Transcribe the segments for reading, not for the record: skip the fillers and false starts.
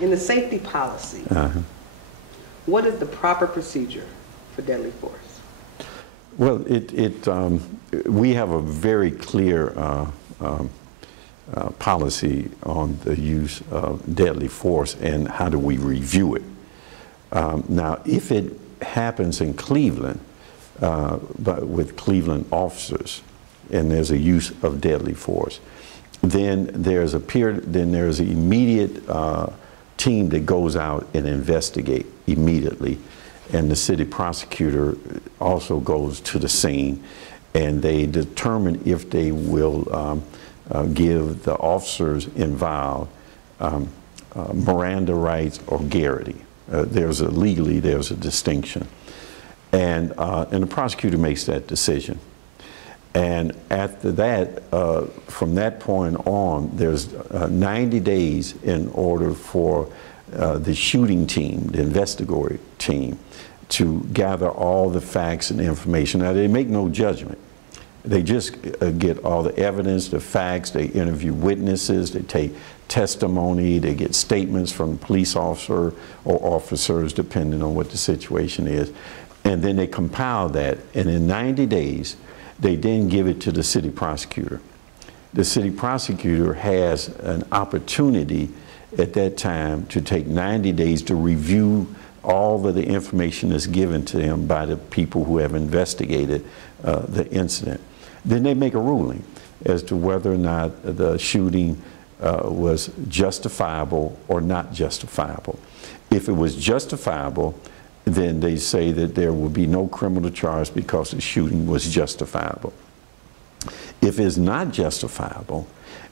In the safety policy, what is the proper procedure for deadly force? Well, we have a very clear policy on the use of deadly force and how do we review it. Now, if it happens in Cleveland, but with Cleveland officers, and there's a use of deadly force, then there's an immediate team that goes out and investigate immediately, and the city prosecutor also goes to the scene, and they determine if they will give the officers involved Miranda rights or Garrity. Legally there's a distinction, and the prosecutor makes that decision. And after that, from that point on, there's 90 days in order for the shooting team, the investigatory team, to gather all the facts and information. Now, they make no judgment. They just get all the evidence, the facts, they interview witnesses, they take testimony, they get statements from the police officer or officers, depending on what the situation is. And then they compile that, and in 90 days, they then give it to the city prosecutor. The city prosecutor has an opportunity at that time to take 90 days to review all of the information that's given to them by the people who have investigated the incident. Then they make a ruling as to whether or not the shooting was justifiable or not justifiable. If it was justifiable, then they say that there will be no criminal charge because the shooting was justifiable. If it's not justifiable,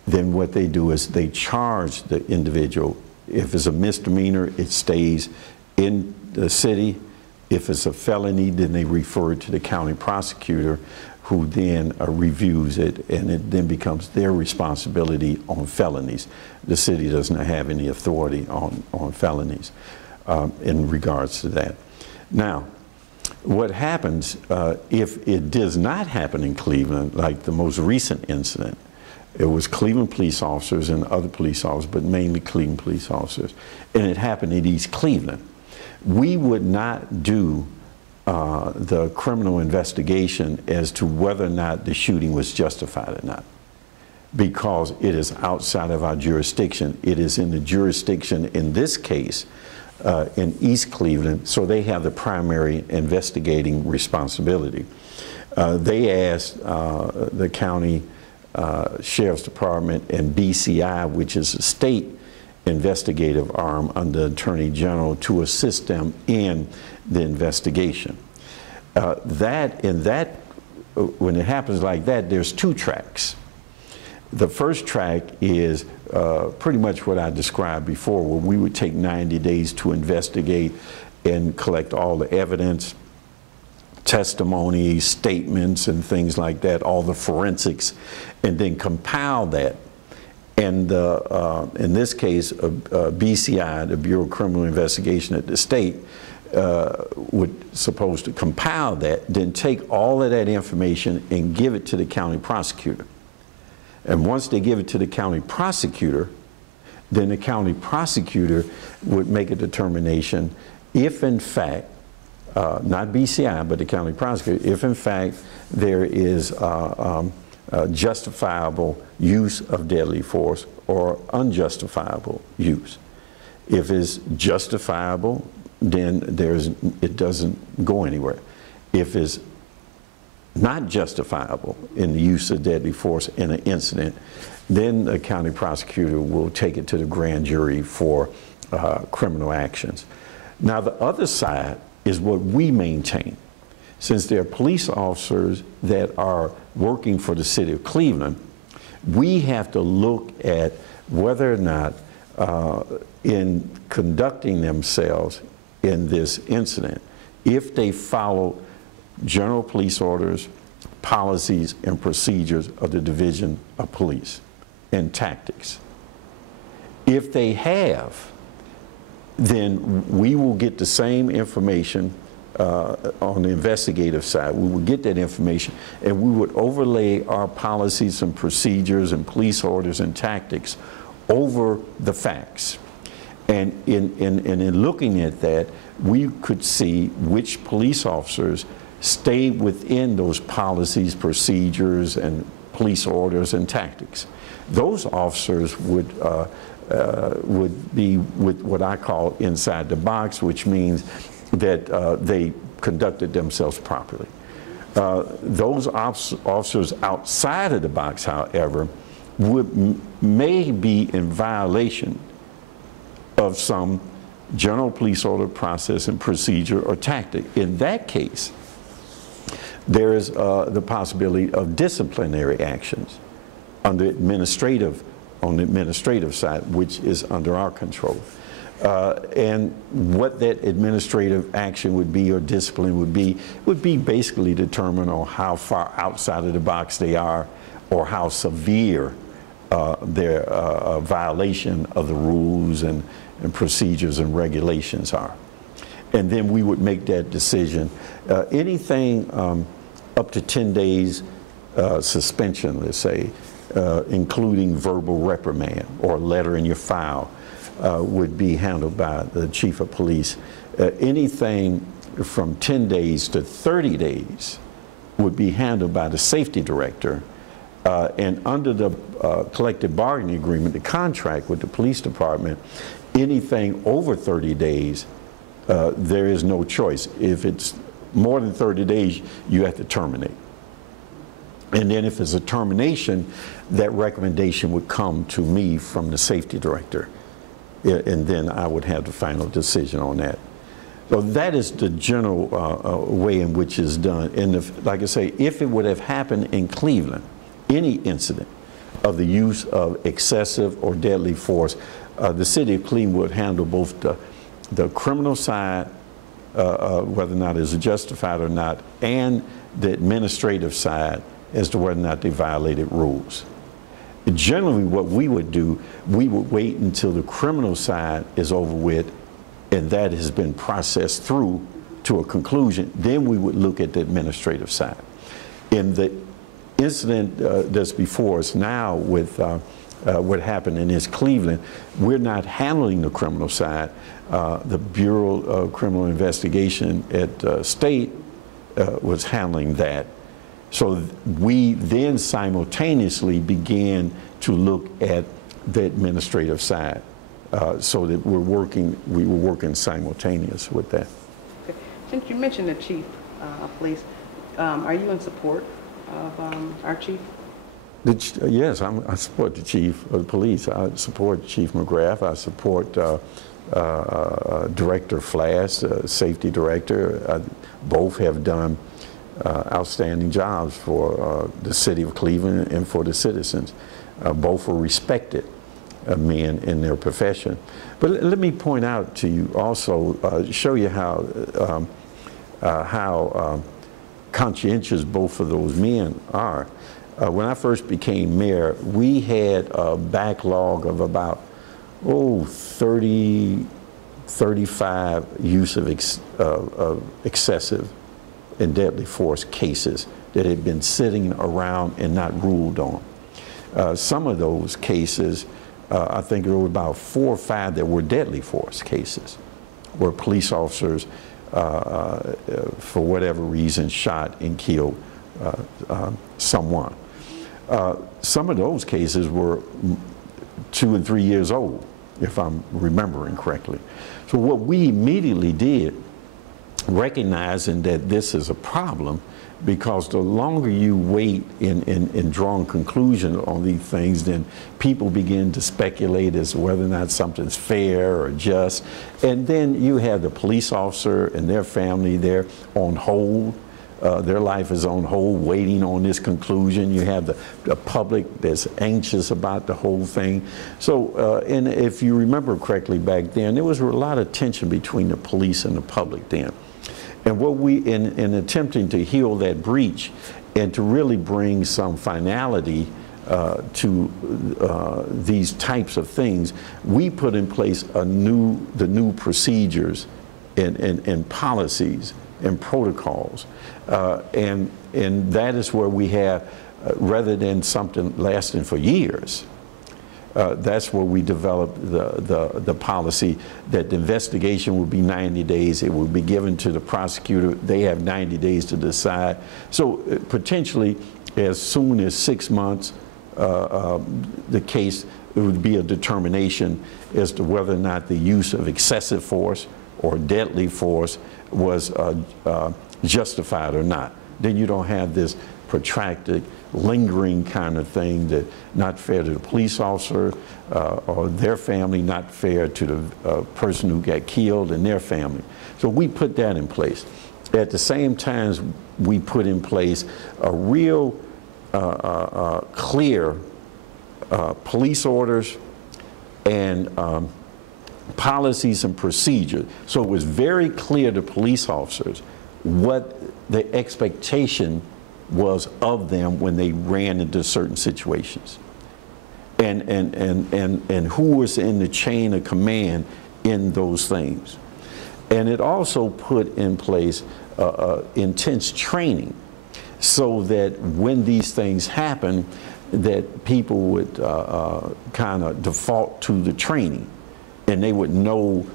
then what they do is they charge the individual. If it's a misdemeanor, it stays in the city. If it's a felony, then they refer it to the county prosecutor, who then reviews it, and it then becomes their responsibility on felonies. The city doesn't have any authority on felonies in regards to that. Now, what happens if it does not happen in Cleveland, like the most recent incident? It was Cleveland police officers and other police officers, but mainly Cleveland police officers, and it happened in East Cleveland. We would not do the criminal investigation as to whether or not the shooting was justified or not, because it is outside of our jurisdiction. It is in the jurisdiction, in this case, in East Cleveland, so they have the primary investigating responsibility. They asked the county Sheriff's Department and BCI, which is a state investigative arm under Attorney General, to assist them in the investigation. When it happens like that, there's two tracks. The first track is pretty much what I described before, where we would take 90 days to investigate and collect all the evidence, testimony, statements, and things like that, all the forensics, and then compile that. And in this case, BCI, the Bureau of Criminal Investigation at the state, would supposed to compile that, then take all of that information and give it to the county prosecutor. And once they give it to the county prosecutor, then the county prosecutor would make a determination if in fact, not BCI, but the county prosecutor, if in fact there is justifiable use of deadly force or unjustifiable use. If it's justifiable, then it doesn't go anywhere. If it's not justifiable in the use of deadly force in an incident, then the county prosecutor will take it to the grand jury for criminal actions. Now, the other side is what we maintain. Since there are police officers that are working for the city of Cleveland, we have to look at whether or not in conducting themselves in this incident, if they follow general police orders, policies, and procedures of the Division of Police and tactics. If they have, then we will get the same information on the investigative side. We would get that information, and we would overlay our policies and procedures and police orders and tactics over the facts. And in looking at that, we could see which police officers stayed within those policies, procedures, and police orders and tactics. Those officers would be with what I call inside the box, which means that they conducted themselves properly. Those officers outside of the box, however, may be in violation of some general police order, process, and procedure or tactic. In that case, there is the possibility of disciplinary actions on the administrative side, which is under our control. And what that administrative action would be or discipline would be basically determined on how far outside of the box they are or how severe their violation of the rules and procedures and regulations are. And then we would make that decision. Anything up to 10 days suspension, let's say, including verbal reprimand or letter in your file, would be handled by the chief of police. Anything from 10 days to 30 days would be handled by the safety director. And under the collective bargaining agreement, the contract with the police department, anything over 30 days, there is no choice. If it's more than 30 days, you have to terminate. And then if it's a termination, that recommendation would come to me from the safety director. And then I would have the final decision on that. So that is the general way in which it's done. And like I say, if it would have happened in Cleveland, any incident of the use of excessive or deadly force, the city of Cleveland would handle both the criminal side, whether or not it's justified or not, and the administrative side as to whether or not they violated rules. Generally, what we would do, we would wait until the criminal side is over with and that has been processed through to a conclusion. Then we would look at the administrative side. In the incident that's before us now with what happened in East Cleveland, we're not handling the criminal side. The Bureau of Criminal Investigation at State was handling that. So we then simultaneously began to look at the administrative side, so that we were working simultaneous with that. Okay. Since you mentioned the chief of police, are you in support of our chief? Yes, I support the chief of police. I support Chief McGrath. I support Director Flass, safety director. Both have done outstanding jobs for the city of Cleveland and for the citizens. Both are respected men in their profession. But let me point out to you also, show you how conscientious both of those men are. When I first became mayor, we had a backlog of about 30, 35 use of excessive and deadly force cases that had been sitting around and not ruled on. Some of those cases, I think there were about 4 or 5 that were deadly force cases, where police officers, for whatever reason, shot and killed someone. Some of those cases were 2 and 3 years old, if I'm remembering correctly. So what we immediately did, recognizing that this is a problem, because the longer you wait in drawing conclusion on these things, then people begin to speculate as to whether or not something's fair or just. And then you have the police officer and their family there on hold. Their life is on hold, waiting on this conclusion. You have the public that's anxious about the whole thing. So, and if you remember correctly back then, there was a lot of tension between the police and the public then. And what we, in attempting to heal that breach and to really bring some finality to these types of things, we put in place the new procedures and policies and protocols. And that is where we have, rather than something lasting for years, that's where we developed the policy that the investigation would be 90 days. It would be given to the prosecutor. They have 90 days to decide. So potentially, as soon as 6 months, the case, it would be a determination as to whether or not the use of excessive force or deadly force was justified or not. Then you don't have this protracted, lingering kind of thing that not fair to the police officer or their family, not fair to the person who got killed and their family. So we put that in place. At the same time, we put in place a real clear police orders and policies and procedures. So it was very clear to police officers what the expectation was of them when they ran into certain situations, and who was in the chain of command in those things. And it also put in place intense training so that when these things happen, that people would kind of default to the training, and they would know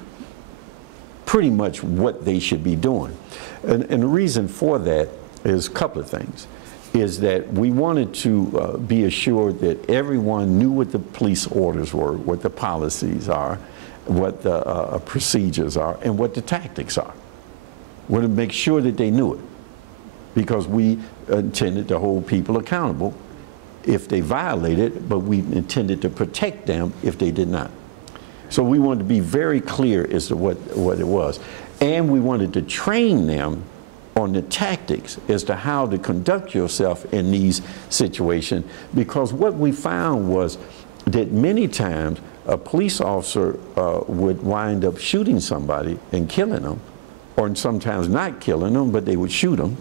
pretty much what they should be doing. And the reason for that is a couple of things. Is that we wanted to be assured that everyone knew what the police orders were, what the policies are, what the procedures are, and what the tactics are. We wanted to make sure that they knew it, because we intended to hold people accountable if they violated, but we intended to protect them if they did not. So we wanted to be very clear as to what it was. And we wanted to train them on the tactics as to how to conduct yourself in these situations, because what we found was that many times a police officer would wind up shooting somebody and killing them, or sometimes not killing them, but they would shoot them,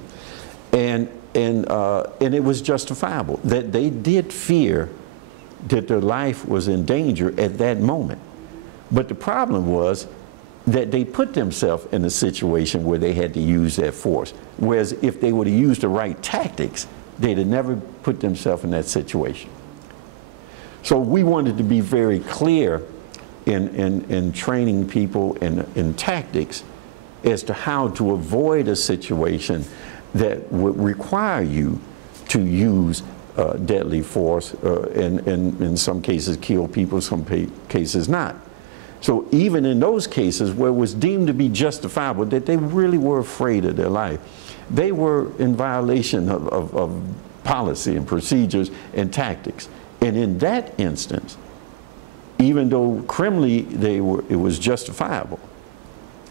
and it was justifiable, that they did fear that their life was in danger at that moment. But the problem was that they put themselves in a situation where they had to use that force. Whereas if they would have used the right tactics, they'd have never put themselves in that situation. So we wanted to be very clear in training people in tactics as to how to avoid a situation that would require you to use deadly force, and in some cases kill people, some cases not. So even in those cases where it was deemed to be justifiable, that they really were afraid of their life, they were in violation of policy and procedures and tactics. And in that instance, even though criminally it was justifiable,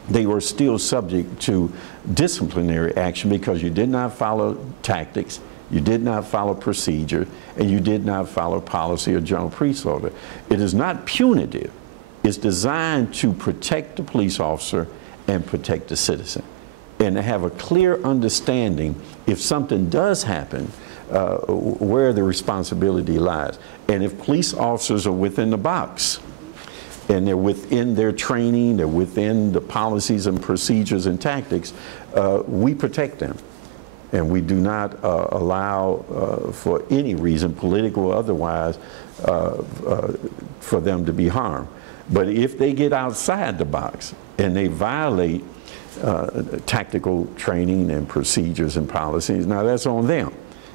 they were still subject to disciplinary action because you did not follow tactics, you did not follow procedure, and you did not follow policy or general police order. It is not punitive. It's designed to protect the police officer and protect the citizen, and to have a clear understanding if something does happen, where the responsibility lies. And if police officers are within the box, and they're within their training, they're within the policies and procedures and tactics, we protect them. And we do not allow, for any reason, political or otherwise, for them to be harmed. But if they get outside the box and they violate tactical training and procedures and policies, now that's on them.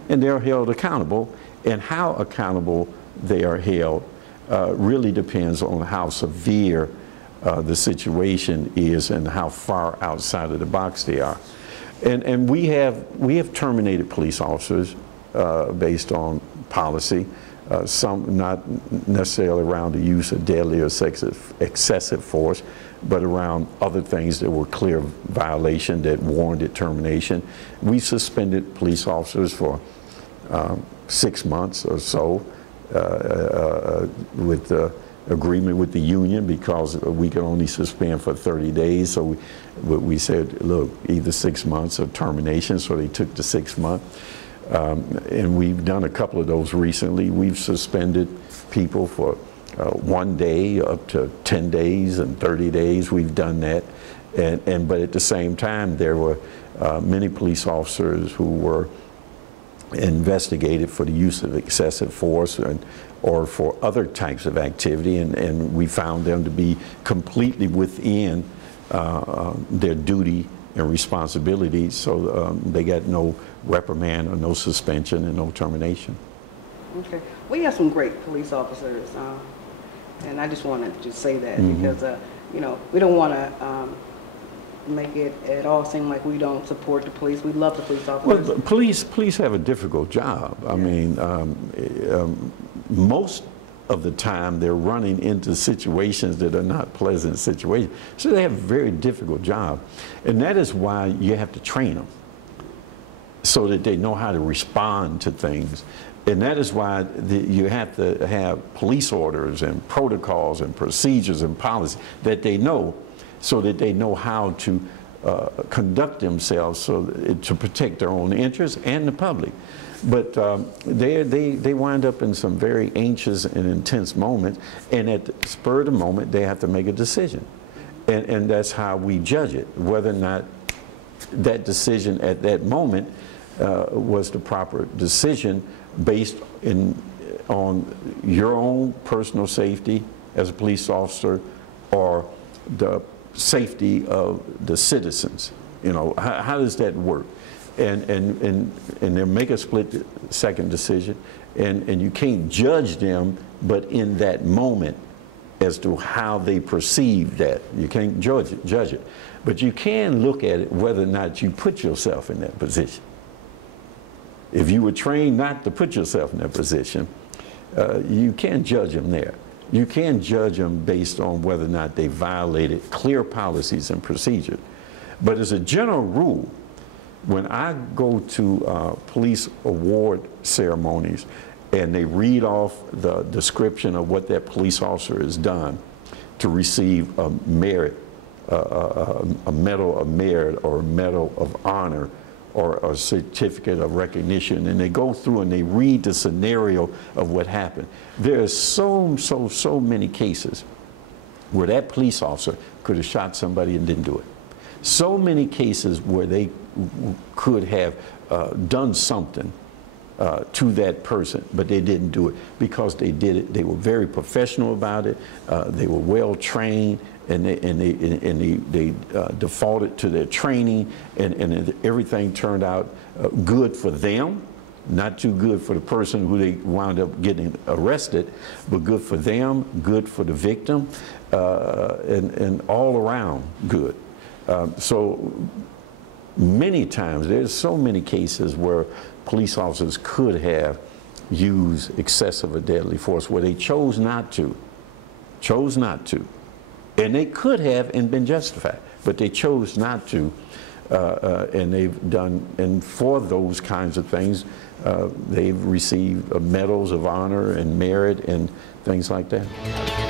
And they're held accountable, and how accountable they are held really depends on how severe the situation is and how far outside of the box they are. And we have terminated police officers based on policy, some not necessarily around the use of deadly or excessive force, but around other things that were clear violation that warranted termination. We suspended police officers for 6 months or so with the agreement with the union, because we could only suspend for 30 days. So we said, look, either 6 months of termination, so they took the 6 months. And we've done a couple of those recently. We've suspended people for 1 day up to 10 days and 30 days. We've done that. But at the same time, there were many police officers who were investigated for the use of excessive force or for other types of activity, and we found them to be completely within their duty and responsibility, so they got no reprimand or no suspension and no termination. Okay. We have some great police officers, and I just wanted to say that because, you know, we don't want to make it at all seem like we don't support the police. We love the police officers. Well, police have a difficult job. I mean, most of the time they're running into situations that are not pleasant situations. So they have a very difficult job. And that is why you have to train them so that they know how to respond to things. And that is why you have to have police orders and protocols and procedures and policies that they know, so that they know how to conduct themselves to protect their own interests and the public. But they wind up in some very anxious and intense moments, and at the spur of the moment, they have to make a decision. And that's how we judge it, whether or not that decision at that moment was the proper decision based on your own personal safety as a police officer or the safety of the citizens. You know, how does that work? And they make a split second decision, and you can't judge them, but in that moment as to how they perceive that. You can't judge it. But you can look at it whether or not you put yourself in that position. If you were trained not to put yourself in that position, you can't judge them there. You can judge them based on whether or not they violated clear policies and procedures. But as a general rule, when I go to police award ceremonies and they read off the description of what that police officer has done to receive a merit, a medal of merit or a medal of honor or a certificate of recognition, and they go through and they read the scenario of what happened, there are so many cases where that police officer could have shot somebody and didn't do it. So many cases where they could have done something to that person, but they didn't do it because they did it. They were very professional about it. They were well trained, and they defaulted to their training, and everything turned out good for them. Not too good for the person who they wound up getting arrested, but good for them, good for the victim, and all around good. So many times, there's so many cases where police officers could have used excessive or deadly force where they chose not to. And they could have and been justified, but they chose not to. And they've done, and for those kinds of things, they've received medals of honor and merit and things like that.